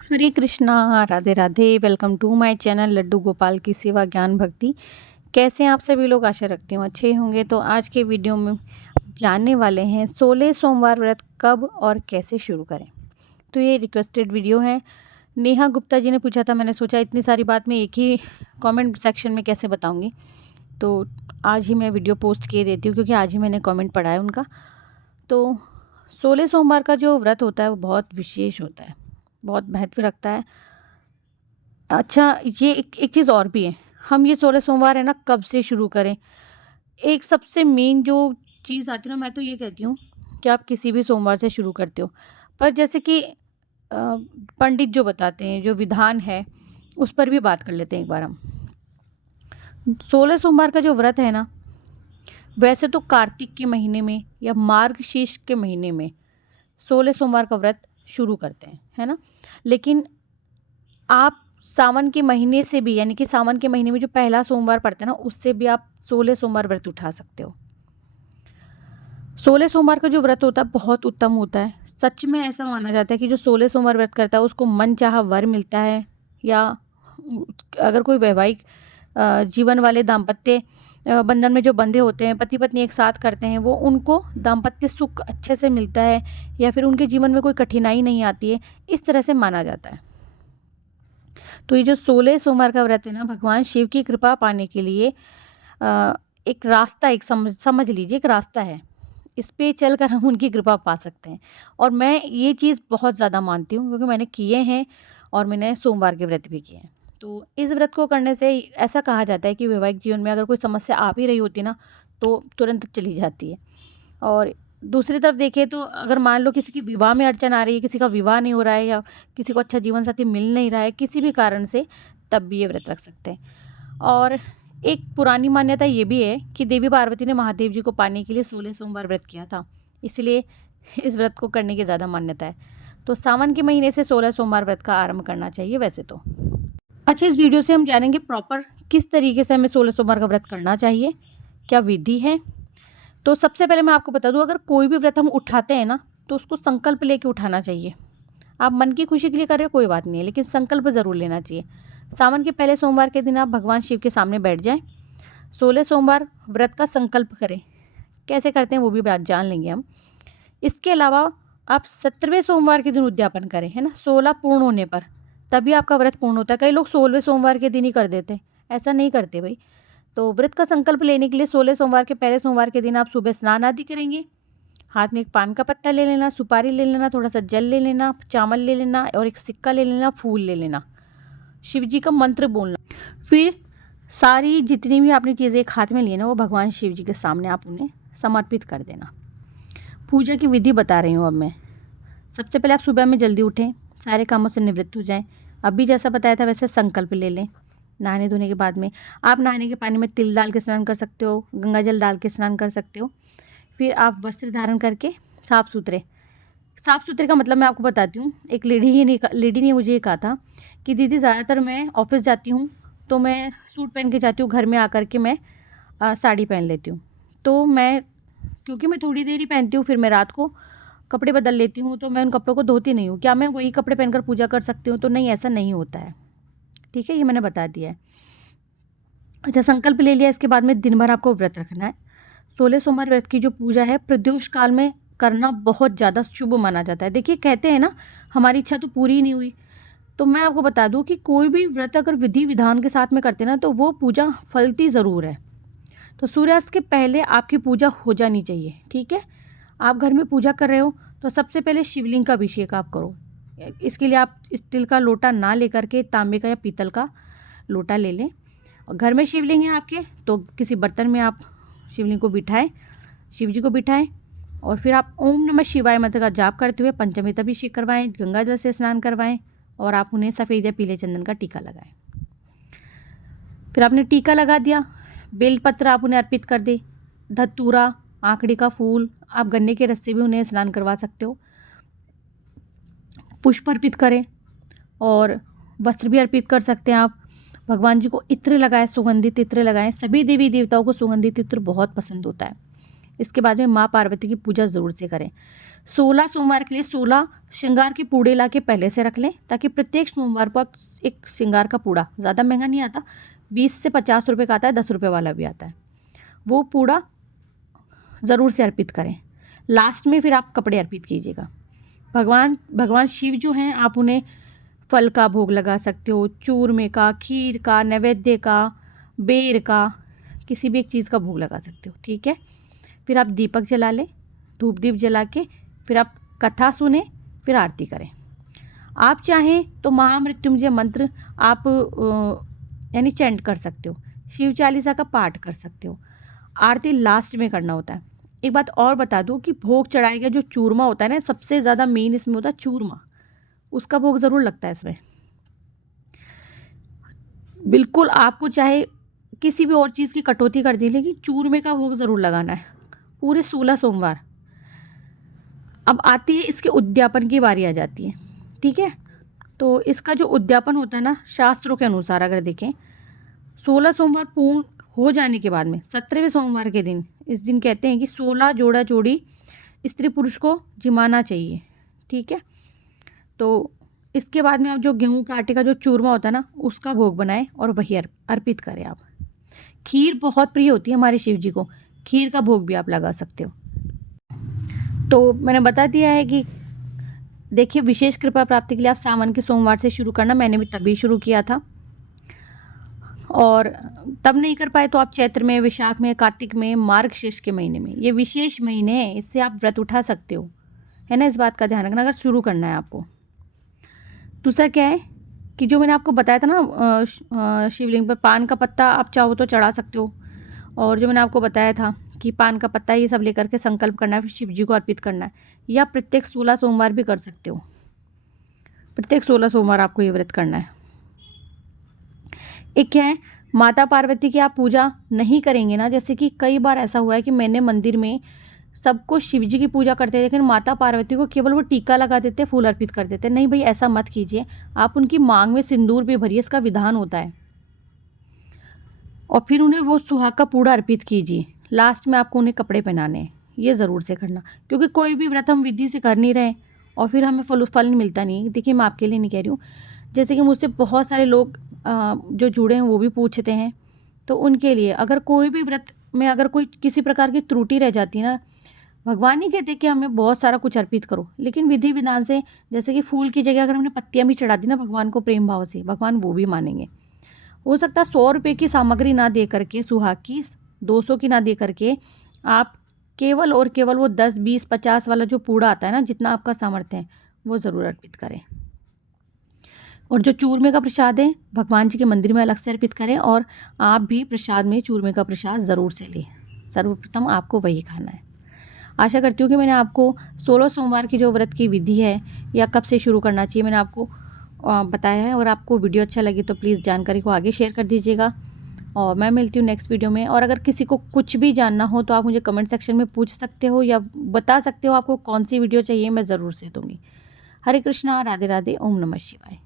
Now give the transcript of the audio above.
Hare Krishna, Radhe Radhe. Welcome to my channel Laddu Gopal की सेवा ज्ञान भक्ति। कैसे हैं आप सभी लोग? आशा रखती हूँ अच्छे होंगे। तो आज के वीडियो में जानने वाले हैं 16 सोमवार व्रत कब और कैसे शुरू करें। तो ये रिक्वेस्टेड वीडियो है। नेहा गुप्ता जी ने पूछा था, मैंने सोचा इतनी सारी बात मैं एक ही कमेंट सेक्शन में कैसे बताऊंगी, तो आज ही मैं वीडियो पोस्ट किए देती हूँ क्योंकि आज ही मैंने कमेंट पढ़ा है उनका। तो 16 सोमवार का जो व्रत होता है वो बहुत विशेष होता है, बहुत महत्व रखता है। अच्छा, ये एक चीज़ और भी है। हम ये 16 सोमवार है ना, कब से शुरू करें? एक सबसे मेन जो चीज़ आती है ना, मैं तो ये कहती हूँ कि आप किसी भी सोमवार से शुरू करते हो, पर जैसे कि पंडित जो बताते हैं, जो विधान है, उस पर भी बात कर लेते हैं एक बार हम। 16 सोमवार का जो व्रत है ना, वैसे तो कार्तिक के महीने में या मार्गशीर्ष के महीने में 16 सोमवार का व्रत शुरू करते हैं, है ना? लेकिन आप सावन के महीने से भी, यानी कि सावन के महीने में जो पहला सोमवार पड़ता है ना, उससे भी आप 16 सोमवार व्रत उठा सकते हो। 16 सोमवार का जो व्रत होता है बहुत उत्तम होता है। सच में ऐसा माना जाता है कि जो 16 सोमवार व्रत करता है उसको मनचाहा वर मिलता है, या अगर कोई वैवाहिक जीवन वाले दाम्पत्य बंधन में जो बंधे होते हैं, पति पत्नी एक साथ करते हैं, वो उनको दाम्पत्य सुख अच्छे से मिलता है, या फिर उनके जीवन में कोई कठिनाई नहीं आती है, इस तरह से माना जाता है। तो ये जो 16 सोमवार का व्रत है ना, भगवान शिव की कृपा पाने के लिए एक रास्ता, एक समझ लीजिए एक रास्ता है। इस पे चलकर हम उनकी कृपा पा सकते हैं। और मैं ये चीज़ बहुत ज़्यादा मानती हूँ क्योंकि मैंने किए हैं और मैंने सोमवार के व्रत भी किए हैं। तो इस व्रत को करने से ऐसा कहा जाता है कि वैवाहिक जीवन में अगर कोई समस्या आ भी रही होती ना, तो तुरंत चली जाती है। और दूसरी तरफ देखें तो अगर मान लो किसी की विवाह में अड़चन आ रही है, किसी का विवाह नहीं हो रहा है, या किसी को अच्छा जीवन साथी मिल नहीं रहा है किसी भी कारण से, तब भी ये व्रत रख सकते हैं। और एक पुरानी मान्यता ये भी है कि देवी पार्वती ने महादेव जी को पाने के लिए 16 सोमवार व्रत किया था, इसलिए इस व्रत को करने की ज़्यादा मान्यता है। तो सावन के महीने से 16 सोमवार व्रत का आरंभ करना चाहिए वैसे तो। अच्छा, इस वीडियो से हम जानेंगे प्रॉपर किस तरीके से हमें 16 सोमवार का व्रत करना चाहिए, क्या विधि है। तो सबसे पहले मैं आपको बता दूं, अगर कोई भी व्रत हम उठाते हैं ना, तो उसको संकल्प लेके उठाना चाहिए। आप मन की खुशी के लिए कर रहे हो कोई बात नहीं है, लेकिन संकल्प ज़रूर लेना चाहिए। सावन के पहले सोमवार के दिन आप भगवान शिव के सामने बैठ जाएं, 16 सोमवार व्रत का संकल्प करें। कैसे करते हैं वो भी बात जान लेंगे हम। इसके अलावा आप 17वें सोमवार के दिन उद्यापन करें, है ना, 16 पूर्ण होने पर, तभी आपका व्रत पूर्ण होता है। कई लोग 16वें सोमवार के दिन ही कर देते हैं, ऐसा नहीं करते भाई। तो व्रत का संकल्प लेने के लिए 16 सोमवार के पहले सोमवार के दिन आप सुबह स्नान आदि करेंगे। हाथ में एक पान का पत्ता ले लेना, सुपारी ले लेना, थोड़ा सा जल ले लेना, चावल ले लेना और एक सिक्का ले लेना, फूल ले लेना, शिव जी का मंत्र बोलना। फिर सारी जितनी भी आपने चीज़ें एक हाथ में ली ना, वो भगवान शिव जी के सामने आप उन्हें समर्पित कर देना। पूजा की विधि बता रही हूँ अब मैं। सबसे पहले आप सुबह में जल्दी उठें, सारे कामों से निवृत्त हो जाएं। अभी जैसा बताया था वैसे संकल्प ले लें। नहाने धोने के बाद में आप नहाने के पानी में तिल डाल के स्नान कर सकते हो, गंगा जल डाल के स्नान कर सकते हो। फिर आप वस्त्र धारण करके साफ़ सुथरे का मतलब मैं आपको बताती हूँ। एक लेडी ने मुझे ये कहा था कि दीदी ज़्यादातर मैं ऑफिस जाती हूँ तो मैं सूट पहन के जाती हूँ, घर में आकर के मैं साड़ी पहन लेती हूँ। तो मैं, क्योंकि मैं थोड़ी देर ही पहनती हूँ, फिर मैं रात को कपड़े बदल लेती हूँ, तो मैं उन कपड़ों को धोती नहीं हूँ। क्या मैं वही कपड़े पहनकर पूजा कर सकती हूँ? तो नहीं, ऐसा नहीं होता है। ठीक है, ये मैंने बता दिया है। अच्छा, संकल्प ले लिया, इसके बाद में दिन भर आपको व्रत रखना है। 16 सोमवार व्रत की जो पूजा है प्रदोष काल में करना बहुत ज़्यादा शुभ माना जाता है। देखिए, कहते हैं ना, हमारी इच्छा तो पूरी ही नहीं हुई। तो मैं आपको बता दूं कि कोई भी व्रत अगर विधि विधान के साथ में करते ना, तो वो पूजा फलती ज़रूर है। तो सूर्यास्त के पहले आपकी पूजा हो जानी चाहिए। ठीक है, आप घर में पूजा कर रहे हो तो सबसे पहले शिवलिंग का अभिषेक आप करो। इसके लिए आप स्टील का लोटा ना लेकर के तांबे का या पीतल का लोटा ले लें। और घर में शिवलिंग है आपके, तो किसी बर्तन में आप शिवलिंग को बिठाएं, शिव जी को बिठाएं, और फिर आप ओम नमः शिवाय मंत्र का जाप करते हुए पंचमृत अभिषेक करवाएं, गंगा जल से स्नान करवाएं, और आप उन्हें सफ़ेद या पीले चंदन का टीका लगाएं। फिर आपने टीका लगा दिया, बेलपत्र आप उन्हें अर्पित कर दें, धतूरा, आंकड़ी का फूल, आप गन्ने के रस से भी उन्हें स्नान करवा सकते हो, पुष्प अर्पित करें, और वस्त्र भी अर्पित कर सकते हैं आप। भगवान जी को इत्र लगाएं, सुगंधित इत्र लगाएं। सभी देवी देवताओं को सुगंधित इत्र बहुत पसंद होता है, इसके बाद में माँ पार्वती की पूजा ज़रूर से करें। 16 सोमवार के लिए 16 श्रृंगार के पूड़े ला के पहले से रख लें, ताकि प्रत्येक सोमवार पर एक श्रृंगार का पूड़ा, ज़्यादा महंगा नहीं आता, 20 से 50 रुपये का आता है, 10 रुपये वाला भी आता है, वो पूड़ा ज़रूर से अर्पित करें। लास्ट में फिर आप कपड़े अर्पित कीजिएगा। भगवान शिव जो हैं, आप उन्हें फल का भोग लगा सकते हो, चूरमे का, खीर का, नैवेद्य का, बेर का, किसी भी एक चीज़ का भोग लगा सकते हो। ठीक है, फिर आप दीपक जला लें, धूप दीप जला के फिर आप कथा सुने, फिर आरती करें। आप चाहें तो महामृत्युंजय मंत्र आप यानी चैंट कर सकते हो, शिव चालीसा का पाठ कर सकते हो। आरती लास्ट में करना होता है। एक बात और बता दूं कि भोग चढ़ाए गया जो चूरमा होता है ना, सबसे ज़्यादा मेन इसमें होता है चूरमा, उसका भोग ज़रूर लगता है इसमें। बिल्कुल आपको चाहे किसी भी और चीज़ की कटौती कर दी, लेकिन चूरमे का भोग ज़रूर लगाना है पूरे 16 सोमवार। अब आती है इसके उद्यापन की बारी आ जाती है। ठीक है, तो इसका जो उद्यापन होता है ना, शास्त्रों के अनुसार अगर देखें, 16 सोमवार पूर्ण हो जाने के बाद में 17वें सोमवार के दिन, इस दिन कहते हैं कि 16 जोड़ा जोड़ी स्त्री पुरुष को जिमाना चाहिए। ठीक है, तो इसके बाद में आप जो गेहूं के आटे का जो चूरमा होता है ना, उसका भोग बनाएं और वही अर्पित करें आप। खीर बहुत प्रिय होती है हमारे शिव जी को, खीर का भोग भी आप लगा सकते हो। तो मैंने बता दिया है कि देखिए, विशेष कृपा प्राप्ति के लिए आप सावन के सोमवार से शुरू करना, मैंने भी तभी शुरू किया था, और तब नहीं कर पाए तो आप चैत्र में, वैशाख में, कार्तिक में, मार्गशीर्ष के महीने में, ये विशेष महीने हैं, इससे आप व्रत उठा सकते हो, है ना। इस बात का ध्यान रखना अगर शुरू करना है आपको। दूसरा क्या है कि जो मैंने आपको बताया था ना, शिवलिंग पर पान का पत्ता आप चाहो तो चढ़ा सकते हो, और जो मैंने आपको बताया था कि पान का पत्ता ये सब लेकर के संकल्प करना है, फिर शिव जी को अर्पित करना है, या प्रत्येक 16 सोमवार भी कर सकते हो। प्रत्येक 16 सोमवार आपको ये व्रत करना है। एक क्या है, माता पार्वती की आप पूजा नहीं करेंगे ना, जैसे कि कई बार ऐसा हुआ है कि मैंने मंदिर में सबको शिव जी की पूजा करते हैं, लेकिन माता पार्वती को केवल वो टीका लगा देते, फूल अर्पित कर देते। नहीं भाई, ऐसा मत कीजिए, आप उनकी मांग में सिंदूर भी भरिए, इसका विधान होता है, और फिर उन्हें वो सुहाग का पूड़ा अर्पित कीजिए। लास्ट में आपको उन्हें कपड़े पहनाने हैं, ये ज़रूर से करना, क्योंकि कोई भी व्रत हम विधि से कर नहीं रहे और फिर हमें फल मिलता नहीं। देखिए, मैं आपके लिए नहीं कह रही हूँ, जैसे कि मुझसे बहुत सारे लोग जो जुड़े हैं वो भी पूछते हैं, तो उनके लिए अगर कोई भी व्रत में अगर कोई किसी प्रकार की त्रुटि रह जाती है ना, भगवान नहीं कहते कि हमें बहुत सारा कुछ अर्पित करो, लेकिन विधि विधान से, जैसे कि फूल की जगह अगर हमने पत्तियां भी चढ़ा दी ना भगवान को प्रेम भाव से, भगवान वो भी मानेंगे। हो सकता है 100 रुपये की सामग्री ना दे करके, सुहाग की 200 की ना दे करके, आप केवल और केवल वो 10, 20, 50 वाला जो पूड़ा आता है ना, जितना आपका सामर्थ्य है, वो ज़रूर अर्पित करें। और जो चूरमे का प्रसाद है, भगवान जी के मंदिर में अलग से अर्पित करें, और आप भी प्रसाद में चूरमे का प्रसाद ज़रूर से लें। सर्वप्रथम आपको वही खाना है। आशा करती हूँ कि मैंने आपको 16 सोमवार की जो व्रत की विधि है, या कब से शुरू करना चाहिए, मैंने आपको बताया है। और आपको वीडियो अच्छा लगे तो प्लीज़ जानकारी को आगे शेयर कर दीजिएगा, और मैं मिलती हूँ नेक्स्ट वीडियो में। और अगर किसी को कुछ भी जानना हो तो आप मुझे कमेंट सेक्शन में पूछ सकते हो, या बता सकते हो आपको कौन सी वीडियो चाहिए, मैं ज़रूर से दूँगी। हरे कृष्णा, राधे राधे, ओम नमः शिवाय।